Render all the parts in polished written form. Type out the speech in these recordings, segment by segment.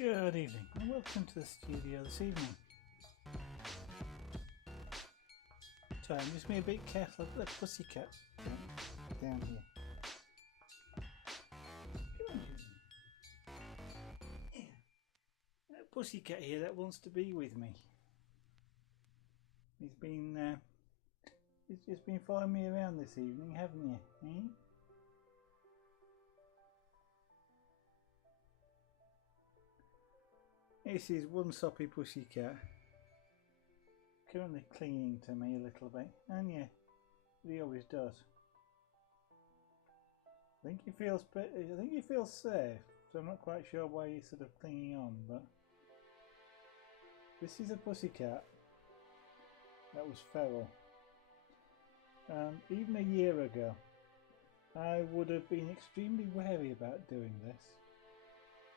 Good evening and welcome to the studio this evening. So I'm just being a bit careful of the pussycat down here. Come on, yeah. That pussycat here that wants to be with me. He's just been following me around this evening, haven't you? Eh? This is one soppy pussycat, currently clinging to me a little bit, and yeah, he always does. I think he feels safe, so I'm not quite sure why he's sort of clinging on. But this is a pussycat that was feral, and even a year ago, I would have been extremely wary about doing this.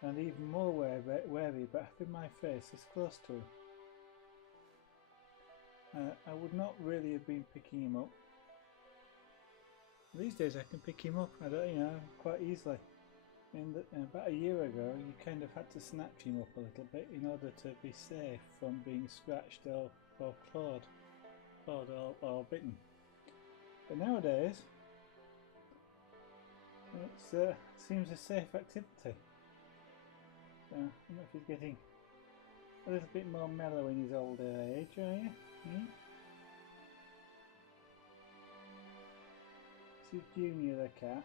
And even more wary about having my face this close to him. I would not really have been picking him up. These days I can pick him up, quite easily. About a year ago, you kind of had to snatch him up a little bit in order to be safe from being scratched or clawed or bitten. But nowadays, it seems a safe activity. I don't know if he's getting a little bit more mellow in his older age, are you? This is Junior the cat,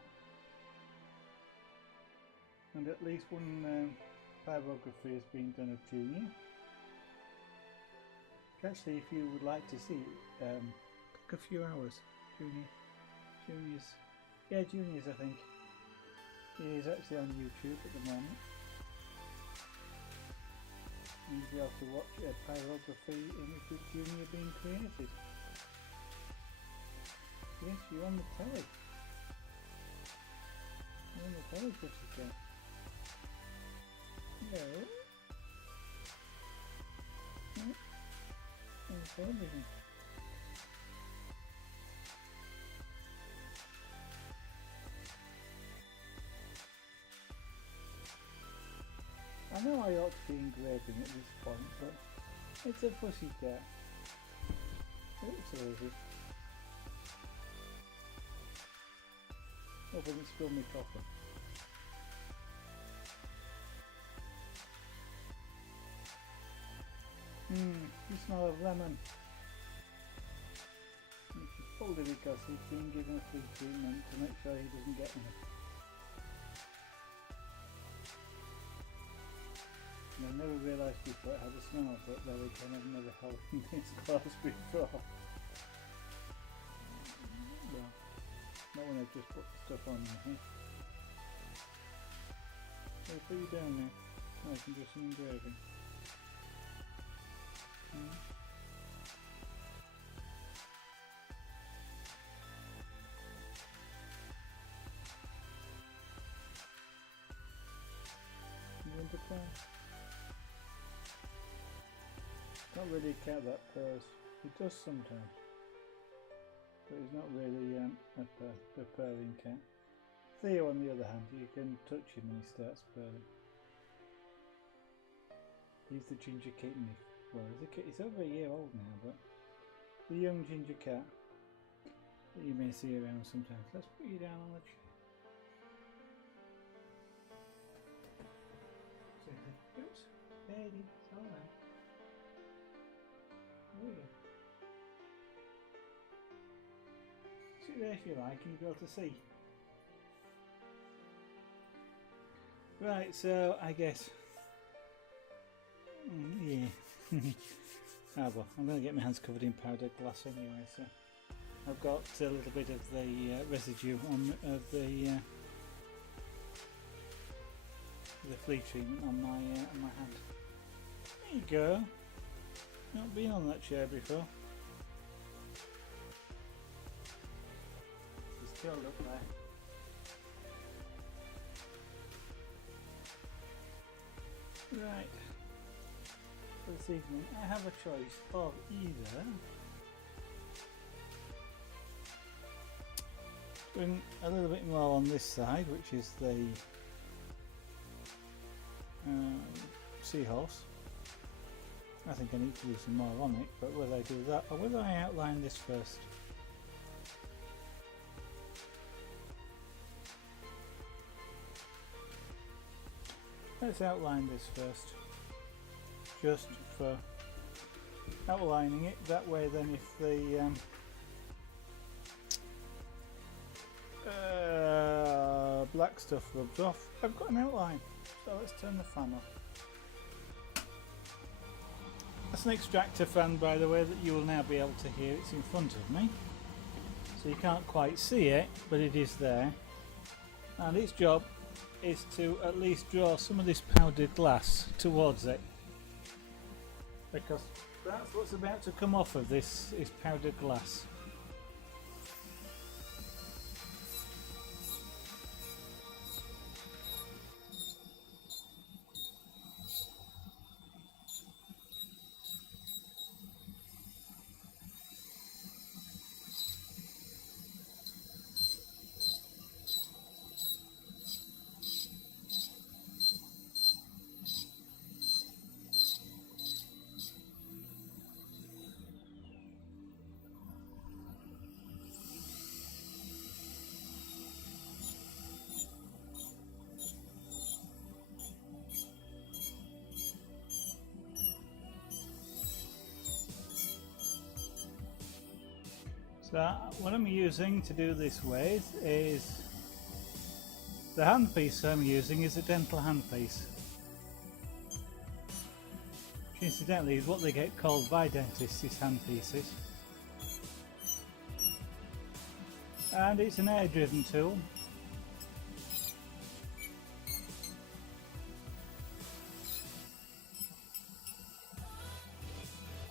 and at least one biography has been done of Junior. Actually, if you would like to see it, took a few hours. Junior's I think. He is actually on YouTube at the moment. You'll be able to watch a pyrography image of Junior being created. Yes, you're on the telly. You're on the telly, pussycat. No. No. On the television. I know I ought to be engraving at this point, but it's a pussycat. Oops, Rosie. Hope I didn't spill my coffee. The smell of lemon. Which is probably because he's been given a flea treatment to make sure he doesn't get any. I never realised before it had a smell, but there again I've never held this close before. Well, not when I've just put the stuff on there. So I'll put you down there, I can do some engraving. You want to play? Not really a cat that purrs. He does sometimes, but he's not really a purring cat. Theo, on the other hand, you can touch him and he starts purring. He's the ginger kitten. He's over a year old now, but the young ginger cat that you may see around sometimes. Let's put you down on the chair. Oops, baby, it's all right. There you go. Sit there if you like, and you'll be able to see. Right, so I guess. Yeah. Well, I'm going to get my hands covered in powdered glass anyway, so I've got a little bit of the residue of the flea treatment on my hand. There you go. Not been on that chair before. He's curled up there. Right. For this evening, I have a choice of either doing a little bit more on this side, which is the seahorse. I think I need to do some more on it, but whether I do that or whether I outline this first. Let's outline this first, just for outlining it. That way then if the black stuff rubs off, I've got an outline. So let's turn the fan off. That's an extractor fan, by the way, that you will now be able to hear. It's in front of me, so you can't quite see it, but it is there. And its job is to at least draw some of this powdered glass towards it, because that's what's about to come off of this is powdered glass. So what I'm using to do this with is the handpiece I'm using is a dental handpiece, which incidentally is what they get called by dentists, is handpieces. And it's an air driven tool.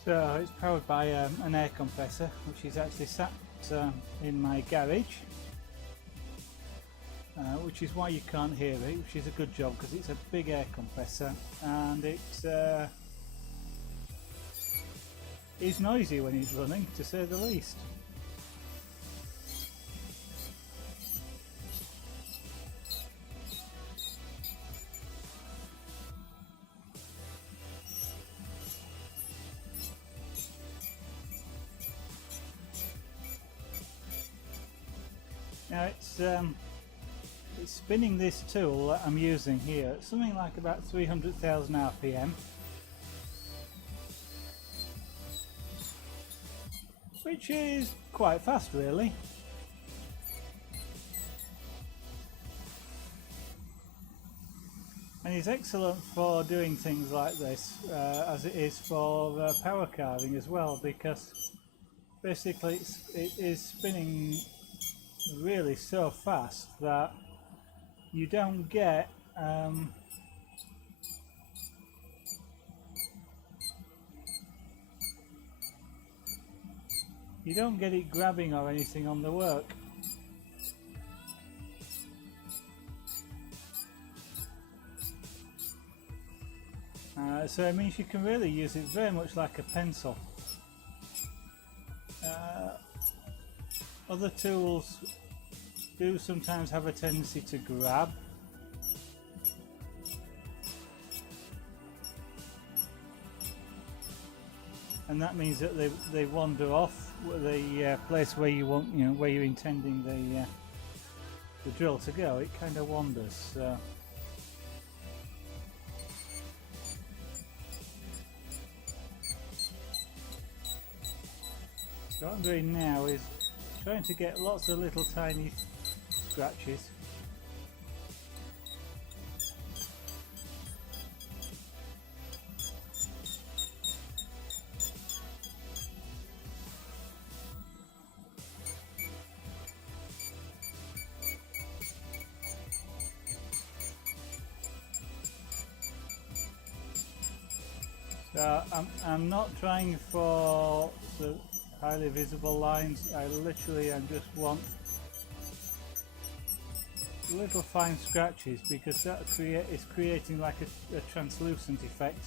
So it's powered by an air compressor, which is actually sat in my garage, which is why you can't hear it, which is a good job because it's a big air compressor and it is noisy when it's running, to say the least. Now it's spinning this tool that I'm using here at something like about 300,000 RPM, which is quite fast really. And is excellent for doing things like this, as it is for power carving as well, because basically it is spinning really so fast that you don't get it grabbing or anything on the work. So it means you can really use it very much like a pencil. Other tools do sometimes have a tendency to grab. And that means that they wander off the place where you want, where you're intending the drill to go. It kind of wanders. So what I'm doing now is trying to get lots of little tiny scratches. So I'm not trying for the highly visible lines. I literally just want little fine scratches, because that is creating like a translucent effect.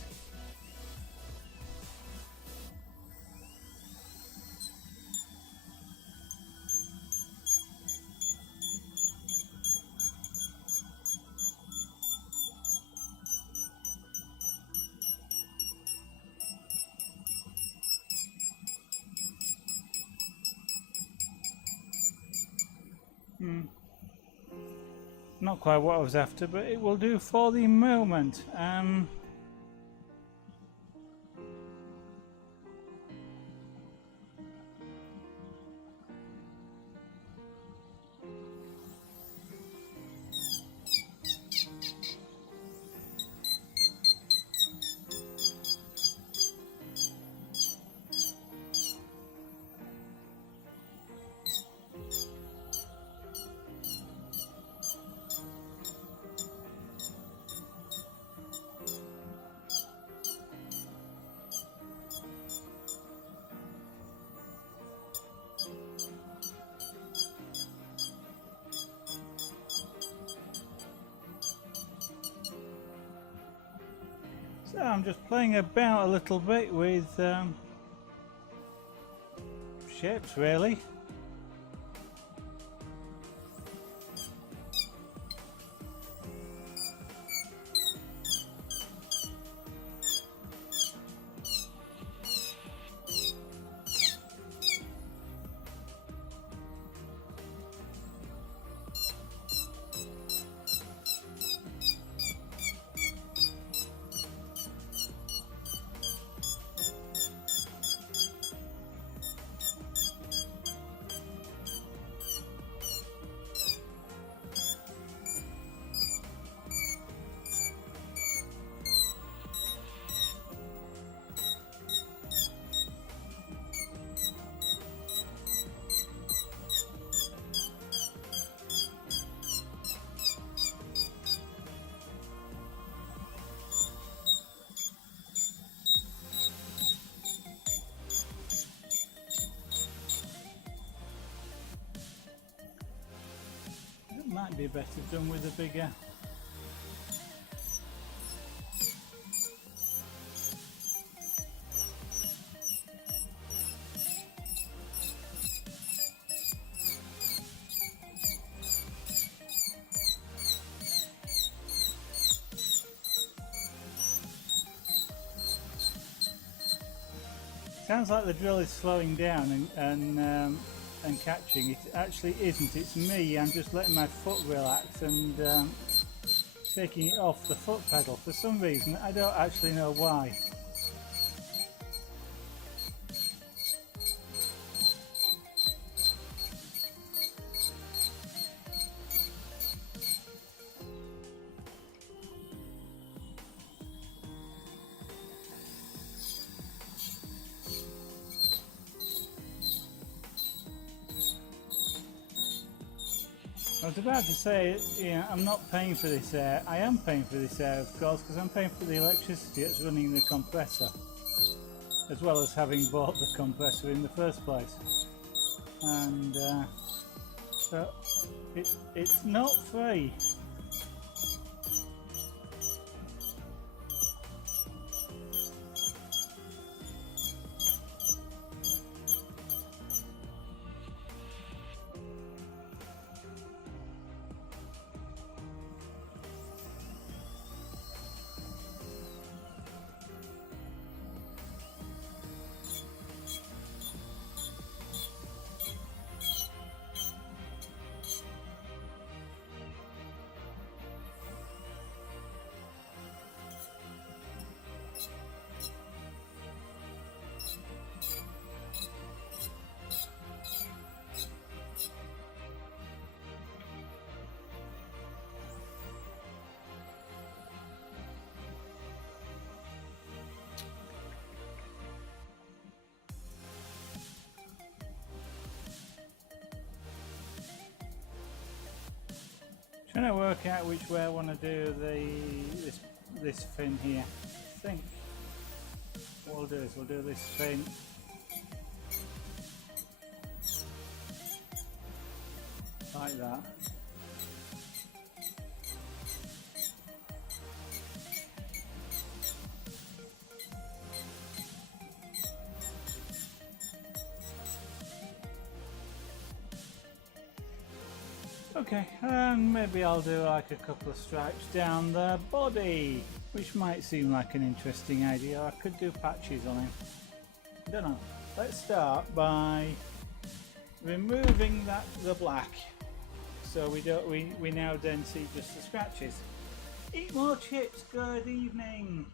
Not quite what I was after, but it will do for the moment. So I'm just playing about a little bit with shapes, really. Might be better done with a bigger. Sounds like the drill is slowing down and catching. It actually isn't. It's me. I'm just letting my foot relax and taking it off the foot pedal for some reason. I don't actually know why. I was about to say, I'm not paying for this air. I am paying for this air, of course, because I'm paying for the electricity that's running the compressor, as well as having bought the compressor in the first place. And so it's not free. Trying to work out which way I want to do this fin here. I think what we'll do is we'll do this fin like that. Okay, and maybe I'll do like a couple of stripes down the body, which might seem like an interesting idea. I could do patches on him. I don't know. Let's start by removing the black. so we now then see just the scratches. Eat more chips. Good evening.